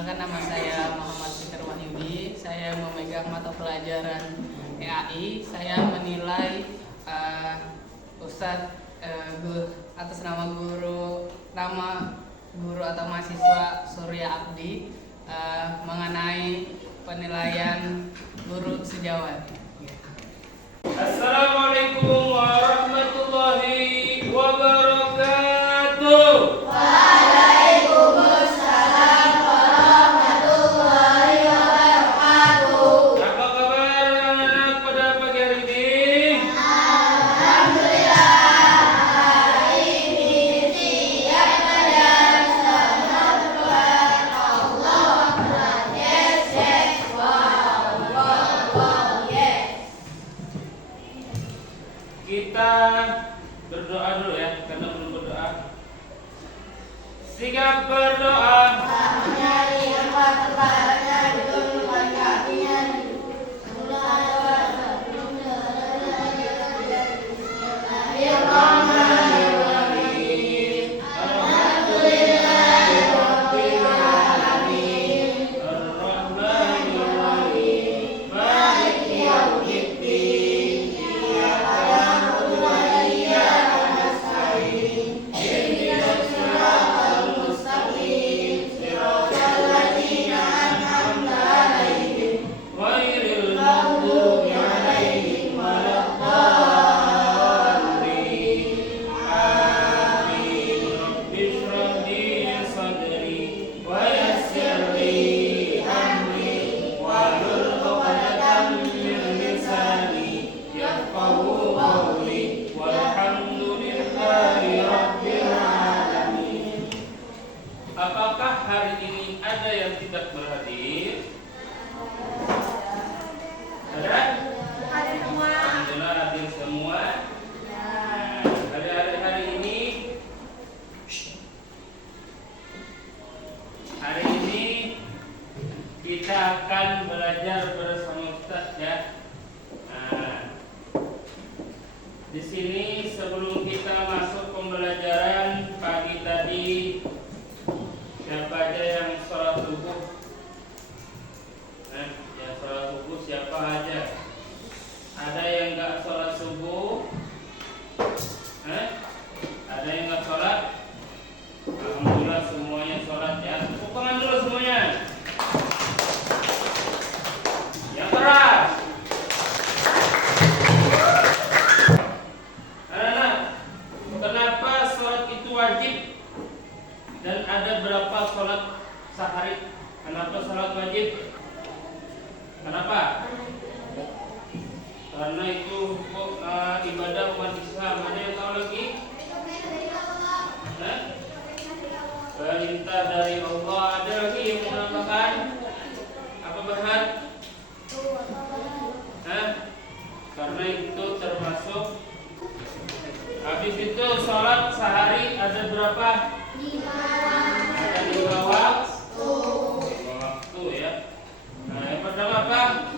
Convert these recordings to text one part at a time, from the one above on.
Perkenalkan, nama saya Muhammad Fikar Wahyudi. Saya memegang mata pelajaran EAI. Saya menilai Ustadz atas nama guru atau mahasiswa Surya Abdi mengenai penilaian guru sejawat. Assalamualaikum warahmatullahi wabarakatuh. Waalaikumsalam warahmatullahi wabarakatuh. Apa kabar anak-anak pada pagi hari ini? Alhamdulillah, hari ini tiap belajar sama Tuhan Allah yes, yes, wow, wow, wow, yes. Kita berdoa dulu ya, karena belum berdoa. Sigap berdoa. Mencari tempat tempatnya ditentukan kakinya Bismillahirrahmanirrahim. Alhamdulillahirabbil alamin. Ar-Rahmanir-Rahim. Maliki yaumiddin. Iyyaka na'budu wa iyyaka nasta'in. Ihdinas siratal mustaqim. Siratal ladzina an'amta 'alaihim ghairil maghdubi 'alaihim waladdallin. Amin. Rabbi shrah li sadri wa yassir li amri wahlul 'uqdatam min lisani yafqahu qawli walhamdulillahi rabbil alamin. Apakah hari ini ada yang tidak berhadir? Ada? Alhamdulillah hadir semua. Nah, pada hari ini kita akan belajar bersama Ustaz ya. Nah, di sini sebelum kita masuk pembelajaran pagi tadi, siapa aja yang sholat subuh? Yang sholat subuh siapa aja? Ada yang nggak sholat subuh? Ada yang nggak sholat? Alhamdulillah semuanya sholat ya. Tepuk tangan dulu semuanya. Yang keras. Anak-anak, kenapa sholat itu wajib? Dan ada berapa sholat sehari? Kenapa sholat wajib? Kenapa? Karena itu ibadah umat Islam. Ada yang tahu lagi? Perintah dari Allah. Ada lagi yang menambahkan? Apa Berhan? Karena itu termasuk. Habis itu sholat sehari ada berapa? 5. Ada 5 waktu. 5 waktu ya. Nah, yang pertama apa?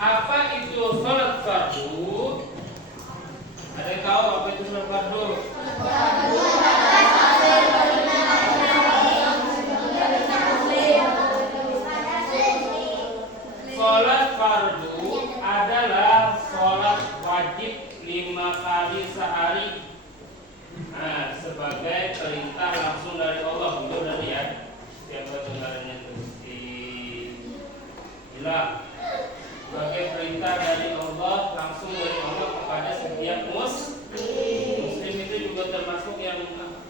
Apa itu sholat fardu? Ada yang tahu apa itu sholat fardu? Sholat fardu adalah sholat wajib 5 kali sehari. Nah, sebagai perintah langsung dari Allah. Betul tadi ya? Siapa dengarnya tuh? Gila. Sebagai perintah dari Allah, langsung dari Allah kepada setiap muslim itu juga termasuk yang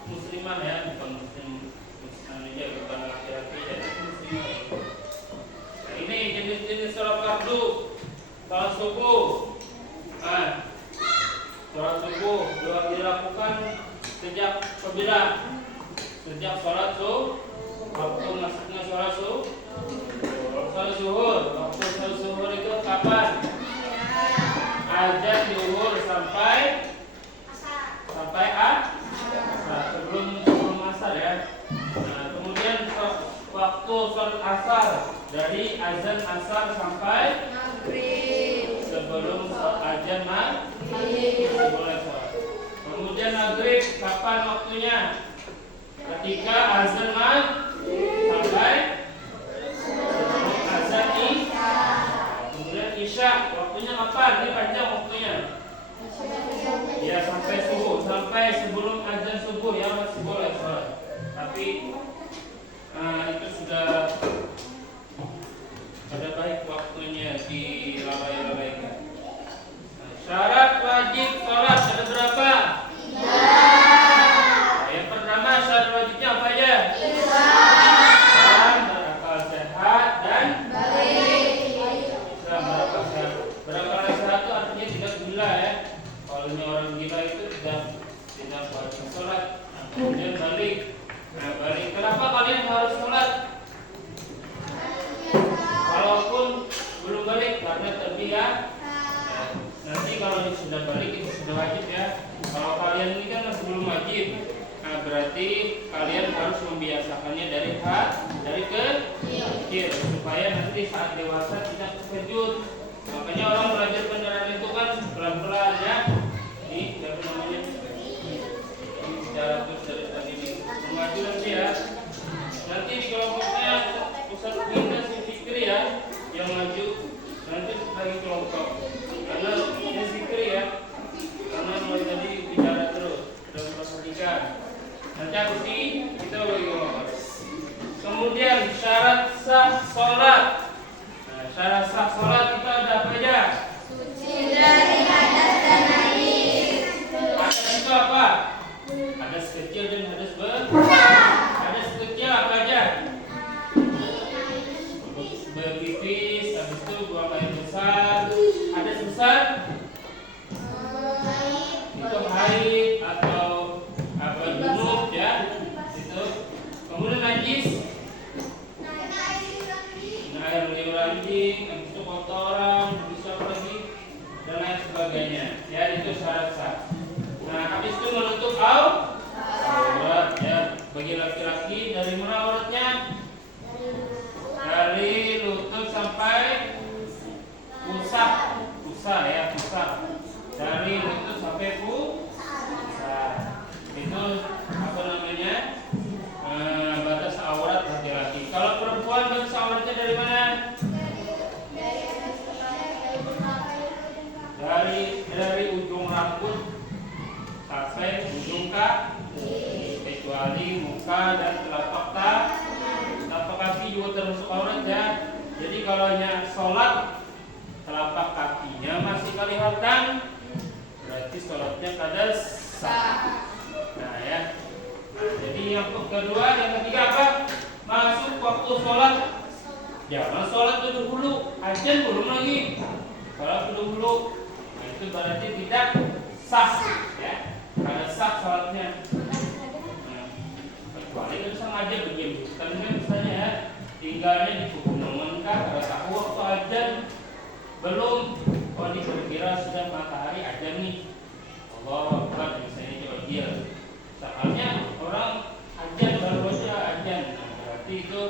muslimah ya, bukan muslim aja, bukan laki-laki ya, muslimah. Nah, ini jenis-jenis sholat fardu. Sholat subuh. Sholat subuh dilakukan sejak apabila? Sejak sholat subuh. Waktu masuknya sholat subuh. Sholat zuhur. Waktu sholat zuhur itu kapan? Azan zuhur sampai sebelum asar ya. Nah, kemudian waktu sholat asar dari azan asar sampai Maghrib. sebelum azan Maghrib. boleh sholat. Kemudian maghrib kapan waktunya? Ketika azan sampai sebelum azan isya. Kemudian isya waktunya kapan? Ini panjang waktunya. Ya sampai subuh, sampai sebelum azan subuh ya masih boleh sholat. Tapi itu sudah ada baik waktunya dilalai-lalaikan. Syarat wajib sholat ada berapa? 3. Yang pertama syarat wajibnya apa aja? Islam, berakal sehat dan Islam berakal sehat. Berakal sehat itu artinya tidak gila ya. Kalau orang gila itu tidak wajib sholat. Kemudian balik. Nah balik. Kenapa kalian harus sholat? Walaupun belum balik karena terbiasa. Nanti kalau sudah balik itu sudah wajib ya. Kalau kalian ini kan masih belum wajib, nah berarti kalian harus membiasakannya dari kecil supaya nanti saat dewasa tidak terkejut. Makanya orang belajar kendaraan itu kan pelan-pelan ya. Ini apa namanya? Ini secara terus dari maju nanti ya. Nanti di kelompoknya pusat pembina si Fikri ya yang maju. Nanti lagi kelompok. Karena ini zikir ya. Karena mulai tadi bicara terus sudah memperhatikan. Nanti aku sih kita bagi ngomong. Kemudian syarat sah sholat. Nah, syarat sah sholat kita ada apa aja? Suci dari hadas dan najis. Hadas itu apa? Hadas kecil dan hadas besar. Hadas kecil apa aja? Berpipis, habis itu buang air besar. Hadas besar itu haid atau apa junub ya itu. Kemudian najis air liur anjing, habis itu kotoran, habis itu apa lagi dan lain sebagainya ya, itu syarat sah. Nah habis itu menutup aurat ya. Bagi laki-laki dari mana auratnya? Dari lutut sampai pusar ya, pusar. Dari lutut sampai pusar. Itu apa namanya? Batas aurat laki-laki. Kalau perempuan batas auratnya dari mana? Dari ujung rambut sampai ujung kaki, kecuali muka dan telapak kaki juga termasuk aurat ya. Jadi kalau hanya sholat telapak kakinya masih kelihatan, berarti sholatnya kada sah. Nah ya. Nah, jadi yang kedua, yang ketiga apa? Masuk waktu sholat. Jangan sholat dulu, azan belum lagi. Sholat dulu. Nah, itu berarti tidak sah ya. Kada sah sholatnya. Nah, kecuali kalau sengaja begini. Karena misalnya ya, tinggalnya di pegunungan kah, kada tahu waktu azan belum. Oh diperkira sudah matahari azan nih. Allah Akbar misalnya Jordia. Soalnya orang azan baru saja azan. Nah, berarti itu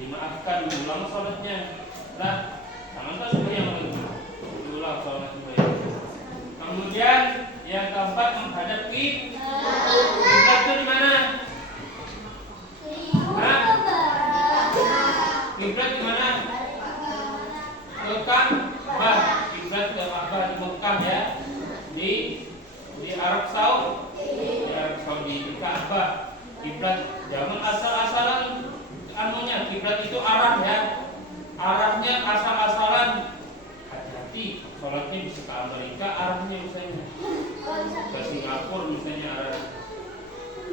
dimaafkan diulang sholatnya. Nah, tangan sudah yang lagi diulang sholat juga. Kemudian yang keempat menghadap kiblat itu di mana? Hah? Kiblat di mana? Ke Ka'bah. Kiblat ke Ka'bah di Mekah ya. Di Arab Saudi. Di Arab Saudi di Ka'bah. Kiblat jangan asal-asalan anunya. Kiblat itu arah ya. Arahnya asal-asalan. Hati-hati. Sholatnya bisa ke Amerika arahnya misalnya. Ke Singapura misalnya arah.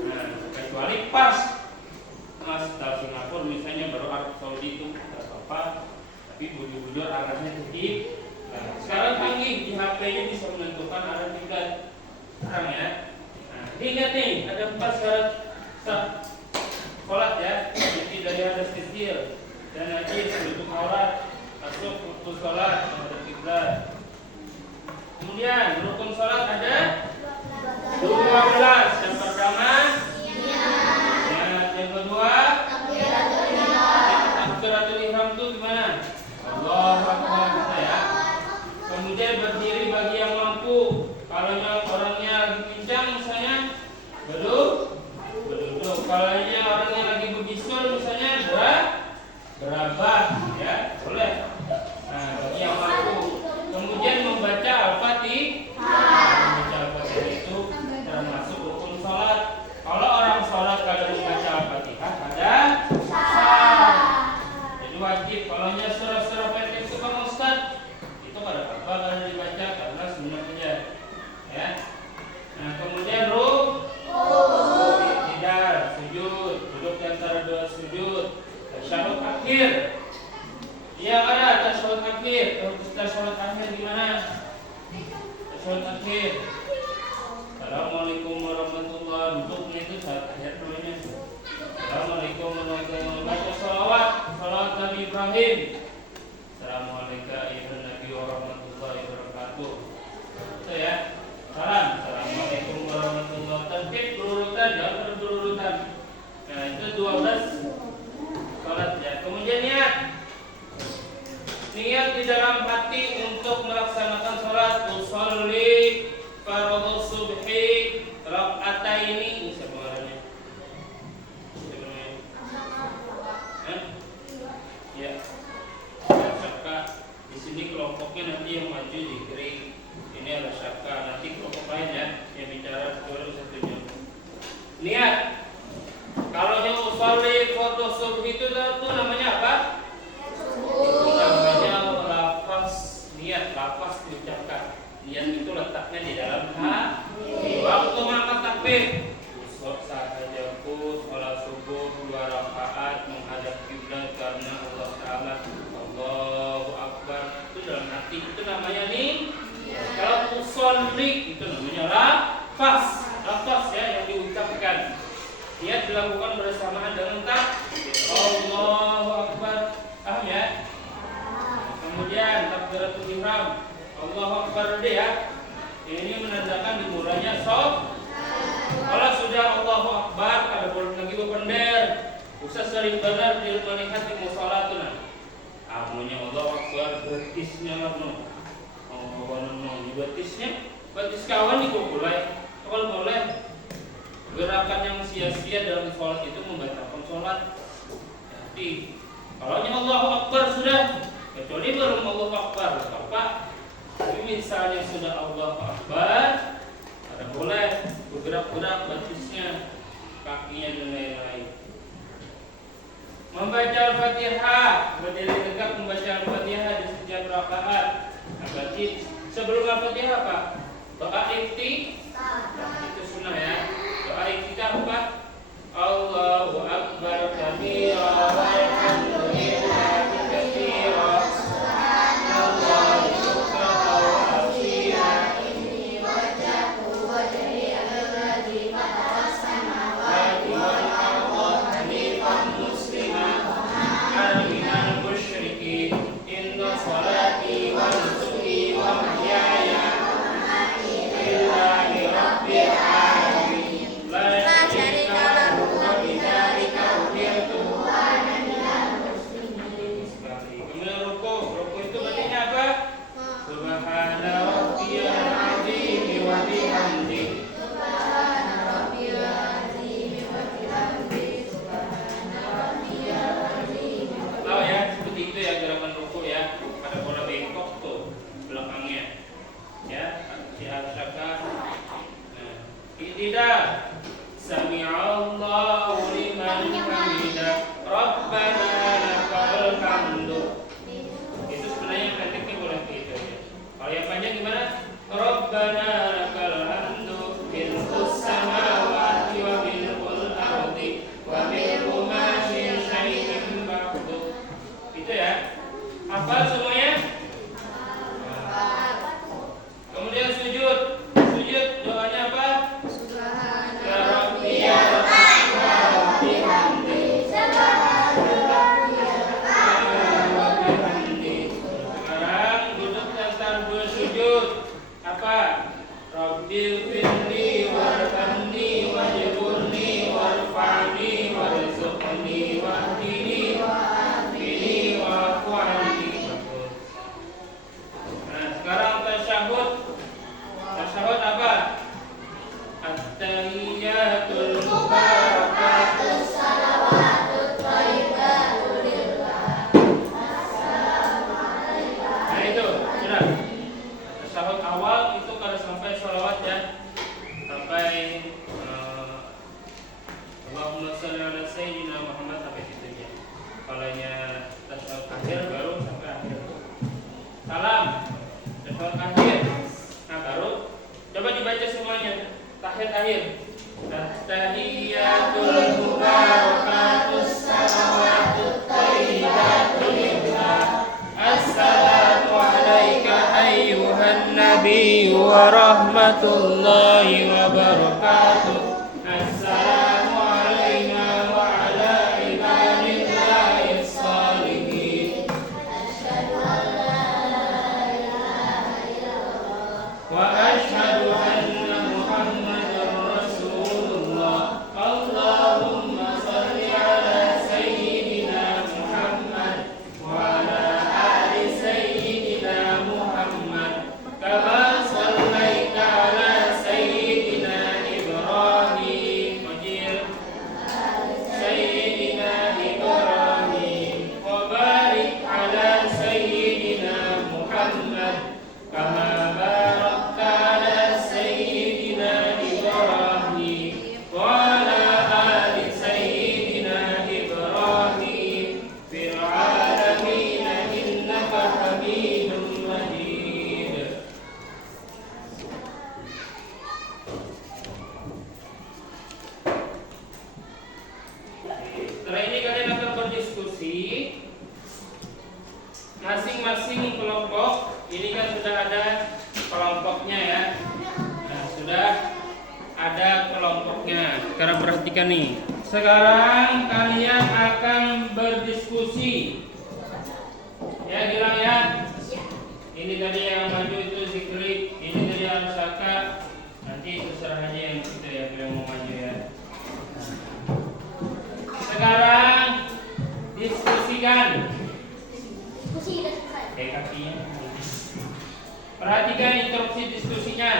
Nah, kecuali pas Mas dari Singapura misalnya baru Arab Saudi itu tidak apa-apa. Tapi bujur-bujur arahnya sedikit. Nah, sekarang canggih di HP-nya bisa menentukan arah kiblat. Sekarang ya. Nah, ingat nih ada 4 syarat sah sholat ya. Jadi dari hadas kecil dan najis, tutup aurat, masuk waktu sholat, menghadap kiblat. Kemudian rukun sholat ada 12. Yang pertama Kalau orangnya lagi begisul misalnya berabah ya, boleh. Nah, bagi yang mampu. Kemudian membaca Al-Fatihah. Membaca Al-Fatihah itu termasuk rukun sholat. Kalau orang sholat kalau membaca Al-Fatihah ada sah. Jadi wajib. Kalau surah-surah pendek itu Bang Ustaz, itu pada apa kalau dibaca karena sunnah saja. Ya. Nah, kemudian tidak sujud, duduk di antara dua sujud, tasyahud akhir. Iya ada tasyahud akhir. Tasyahud akhir gimana? Tasyahud akhir. Assalamualaikum warahmatullahi wabarakatuh. Itu saat akhir namanya. Assalamualaikum warahmatullahi wabarakatuh. Salawat Nabi Ibrahim. Assalamualaikum Nabi warahmatullahi wabarakatuh. Itu ya. Salam. Assalamualaikum warahmatullahi wabarakatuh. Tertib berurutan, jangan berurutan. Nah itu 12 salat ya. Kemudian niat di dalam hati untuk melaksanakan salat usolli fardhu subhi raka'ataini. Ini siapa orangnya? Ya. Syaka di sini kelompoknya nanti yang maju di kiri. Ini ada syaka, nanti kelompok lain ya yang bicara satu-satunya. Niat. Kalau yang usolli fardhu subhi itu namanya apa? Itu namanya lafaz niat, lafaz diucapkan. Niat itu letaknya di dalam hati. Waktu mengangkat takbir, saat hajatku, sholat subuh 2 rakaat menghadap kiblat karena Allah Taala, Allahu Akbar, itu dalam hati. Itu namanya nih. Kalau usolli itu namanya lafaz ya yang diucapkan. Niat dilakukan bersamaan dengan takbir. Allahu Akbar. Paham ya? Kemudian takbiratul ihram. Allahu Akbar ya. Ini menandakan dimulainya sholat. Kalau sudah Allahu Akbar, ada boleh lagi berpender. Usah sering benar melihat di musolatuna. Amunya Allahu Akbar, betisnya no. Betis kawan dikumpulai. Kalau boleh gerakan yang sia-sia dalam sholat itu membatalkan sholat. Jadi kalau Allahu Akbar sudah, kecuali belum Allahu Akbar, Bapak. Tapi misalnya sudah Allahu Akbar, ada boleh bergerak-gerak batisnya, kakinya dan lain-lain. Membaca Al-Fatihah, berdiri tegak membaca Al-Fatihah di setiap rakaat. Berarti sebelum Al-Fatihah apa? Doa iftitah. Itu sunnah ya. Doa iftitah apa? Allahu Akbar kabira walhamdulillahi katsira subhanallahi bukratan wa asila inni wajjahtu wajhiya lilladzi fatara samawati wal arda hanifan musliman wa ma ana minal musyrikin inna sholati wa nusuki wa mahyaya wa mamati lillahi rabbil alamin la syarika sholli ala sayyidina Muhammad sampai situ ya. Kalaunya tasawuf akhir baru sampai akhir. Salam tasawuf akhir. Nah baru coba dibaca semuanya. Tahiyat akhir. At-tahiyatul mubarakatus salawatut thayyibatul lillah. Assalamu alayka ayyuhan nabiy wa rahmatullahi wa barakatuh. Assalamu alayna wa ala ibadillahis shalihin. Asyhadu an la ilaha illallah Wa asyhadu anna Muhammadar Rasulullah. Allahumma shalli ala sayyidina Muhammad wa ala ali sayyidina Muhammad kama shallaita ala sayyidina Ibrahim wajil sayyidina Ibrahim wa barik ala sayyidina Muhammad kama barakta ala sayyidina Ibrahim wa ala ali sayyidina Ibrahim fil alamin innaka Hamidum Majid. Setelah ini kalian akan berdiskusi masing-masing kelompok. Ini kan sudah ada kelompoknya ya. Nah, sudah ada kelompoknya. Sekarang perhatikan nih. Sekarang kalian akan berdiskusi. Ya, bilang ya. Ini tadi yang maju itu Zikri, ini tadi Al-Saka. Nanti terserah aja yang kita ya yang mau maju ya. Sekarang diskusikan. Kakinya. Perhatikan instruksi diskusinya.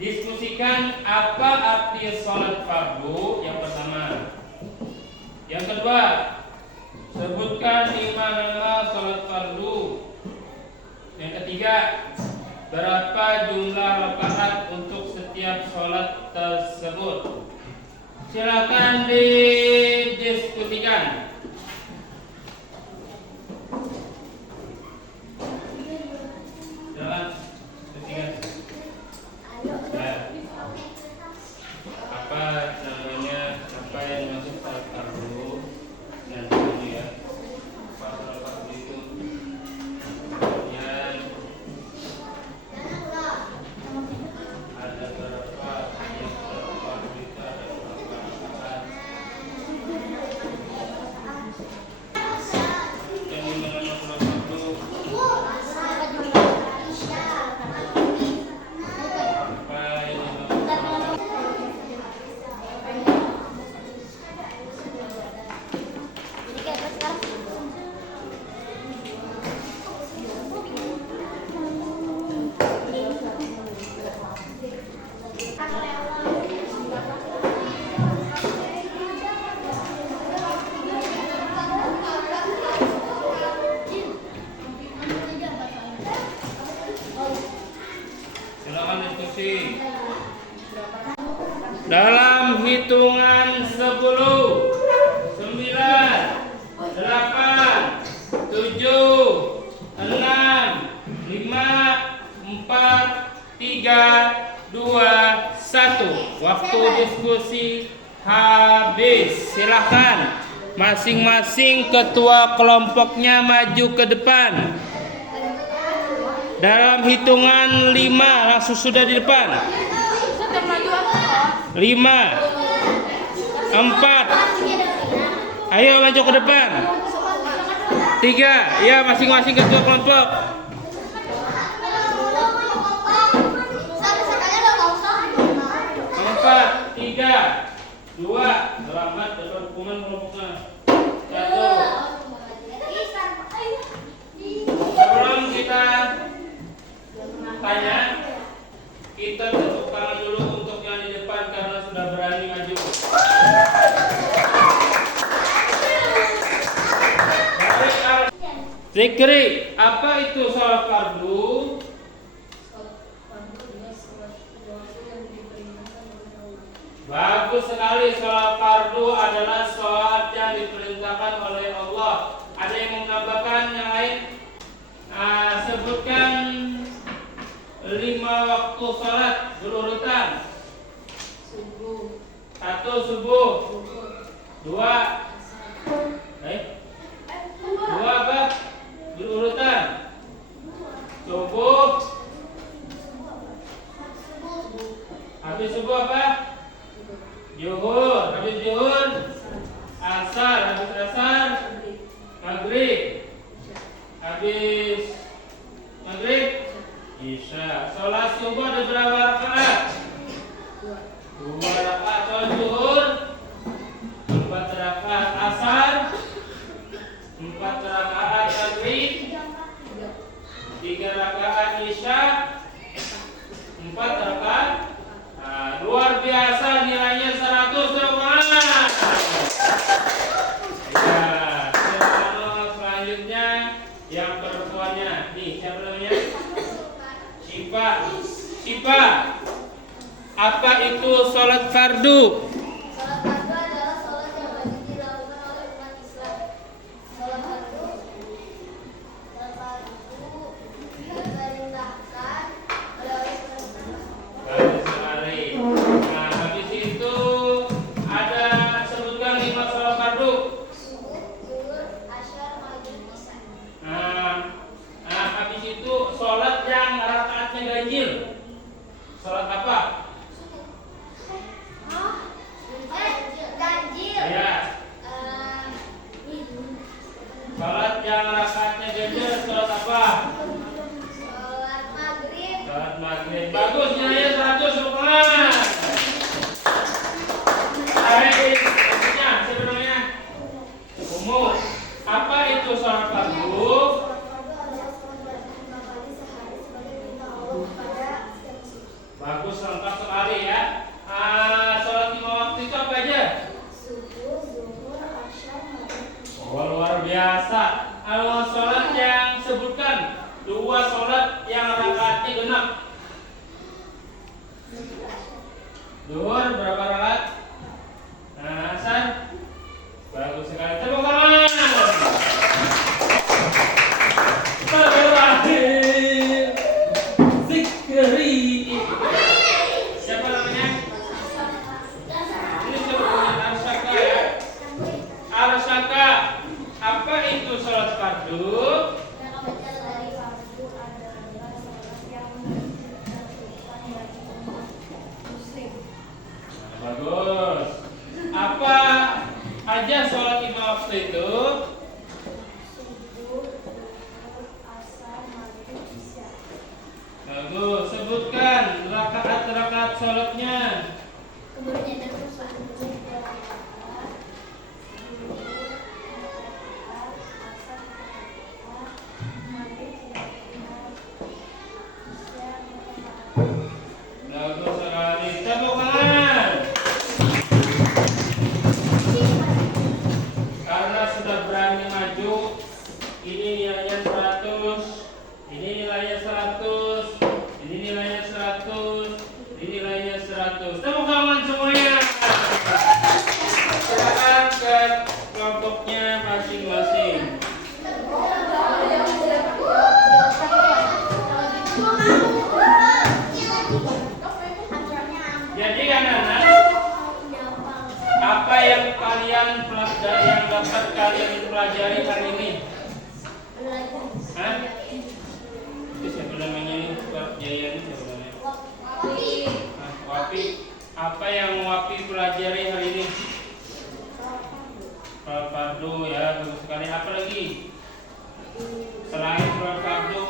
Diskusikan apa arti sholat fardu yang pertama. Yang kedua, sebutkan 5 nama sholat fardu. Yang ketiga, berapa jumlah rakaat untuk setiap sholat tersebut. Silakan didiskusikan. Jalan ketiga. Ya. Apa namanya? Apa yang masuk sholat fardu? Nanti dulu ya. Apa sholat fardu itu? Kemudian ada berapa yang sholat fardu itu ada berapa rakaat? Yang dimana sholat fardu? Apa yang silakan diskusi. Dalam hitungan 10, 9, 8, 7, 6, 5, 4, 3, 2, 1. Waktu diskusi habis. Silakan masing-masing ketua kelompoknya maju ke depan. Dalam hitungan 5 langsung sudah di depan. 5, 4. Ayo maju ke depan. 3. Ya, masing-masing ketua kelompok. 4, 3, 2. Selamat dapat hukuman kelompoknya. 1. Sebelum kita tanya, kita tepuk tangan dulu untuk yang di depan karena sudah berani maju. Zikri, apa itu sholat fardu? Bagus sekali, sholat fardu adalah sholat yang diperintahkan oleh Allah. Ada yang menambahkan yang lain? Sebutkan 5 waktu sholat berurutan. Subuh. 1 subuh. 2 apa? Berurutan. Subuh. Habis subuh apa? Zuhur. Habis zuhur. Asar. Habis asar. Maghrib. Habis maghrib. Isya. Sholat subuh ada berapa rakaat? 2 rakaat. Sholat zuhur 4 rakaat. Asar 4 rakaat. Maghrib 3 rakaat. Isya 4 rakaat. Luar biasa, nilainya 100 teman. Ya, selanjutnya yang perempuannya. Nih, siapa namanya? Sipa. Sipa. Apa itu sholat fardu? Sholat fardu adalah sholat yang wajib dilakukan oleh umat Islam. Sholat fardu diperintahkan oleh Bagus sekali. Nah, habis itu ada sebutkan 5 sholat fardu. subuh, zuhur, asyar, maghrib, isya. Habis itu sholat yang rakaatnya ganjil. Sholat apa? Ganjil. Ya. Sholat yang rakaatnya ganjil sholat apa? Sholat maghrib. Sholat maghrib. Bagus, nilainya 100 teman. Maksudnya siapa namanya? Umum. Apa itu sholat fardu? Sholat fardu adalah sholat wajib 5 kali sehari sebagai perintah Allah kepada setiap muslim. Bagus, lengkap sekali ya. Sholat 5 waktu itu apa aja? Subuh, zuhur, asyar, maghrib, isya. Oh, luar biasa. Sholat yang sebutkan 2 sholat yang rakaatnya genap. Zuhur berapa rakaat? Asar. Bagus sekali. Tepuk tangan. Terakhir zikri. Siapa namanya? Ini sebutnya Arsaka ya. Arsaka. Apa itu sholat fardu? Yang baca dari fardu adalah sholat yang dilakukan bagi umat muslim. Bagus. Apa aja sholat 5 waktu itu? Subuh, zuhur, asar, maghrib, isya. Bagus. Sebutkan rakaat-rakaat sholatnya. Kemudian ada subuh, 2 rakaat, zuhur, 4 rakaat, asar 4 rakaat, maghrib 3 rakaat, isya 4 rakaat. Bagus sekali. Tepuk tangan. Karena sudah berani maju, ini nilainya 100, ini nilainya 100, ini nilainya 100, ini nilainya 100. Tepuk tangan semuanya. Silakan ke kelompoknya masing-masing. Jadi anak-anak, apa yang dapat kalian pelajari hari ini? Hah? Itu siapa namanya ini? Pak Jaya ini siapa namanya? Wapi. Apa yang Wapi pelajari hari ini? Sholat fardu ya, bagus sekali. Apa lagi? Selain sholat fardu,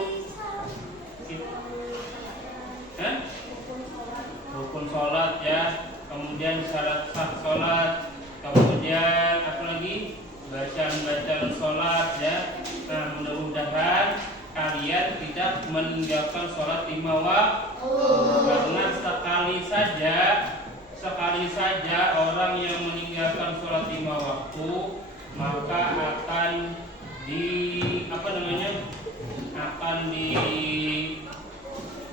rukun sholat ya, kemudian syarat sah sholat, kemudian apa lagi? Bacaan sholat ya. Nah, mudah-mudahan kalian tidak meninggalkan sholat 5 waktu, karena sekali saja orang yang meninggalkan sholat 5 waktu maka akan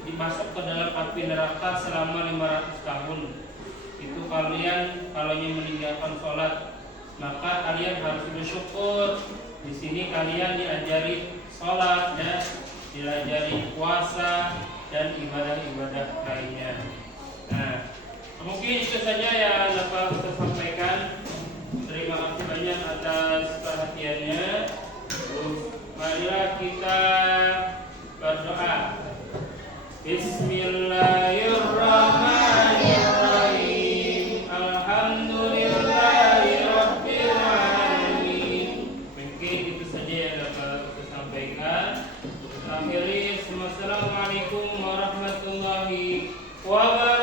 dimasuk ke dalam api neraka selama 500 tahun. itu kalian kalau meninggalkan sholat, maka kalian harus bersyukur. Di sini kalian diajari sholat dan diajari puasa dan ibadah-ibadah lainnya. Nah, mungkin itu saja yang dapat saya sampaikan. Terima kasih banyak atas perhatiannya. Marilah kita berdoa. Bismillahirrahmanirrahim. Alhamdulillahirabbil alamin. Mungkin itu saja yang dapat saya sampaikan. Akhiri, assalamualaikum warahmatullahi wabarakatuh.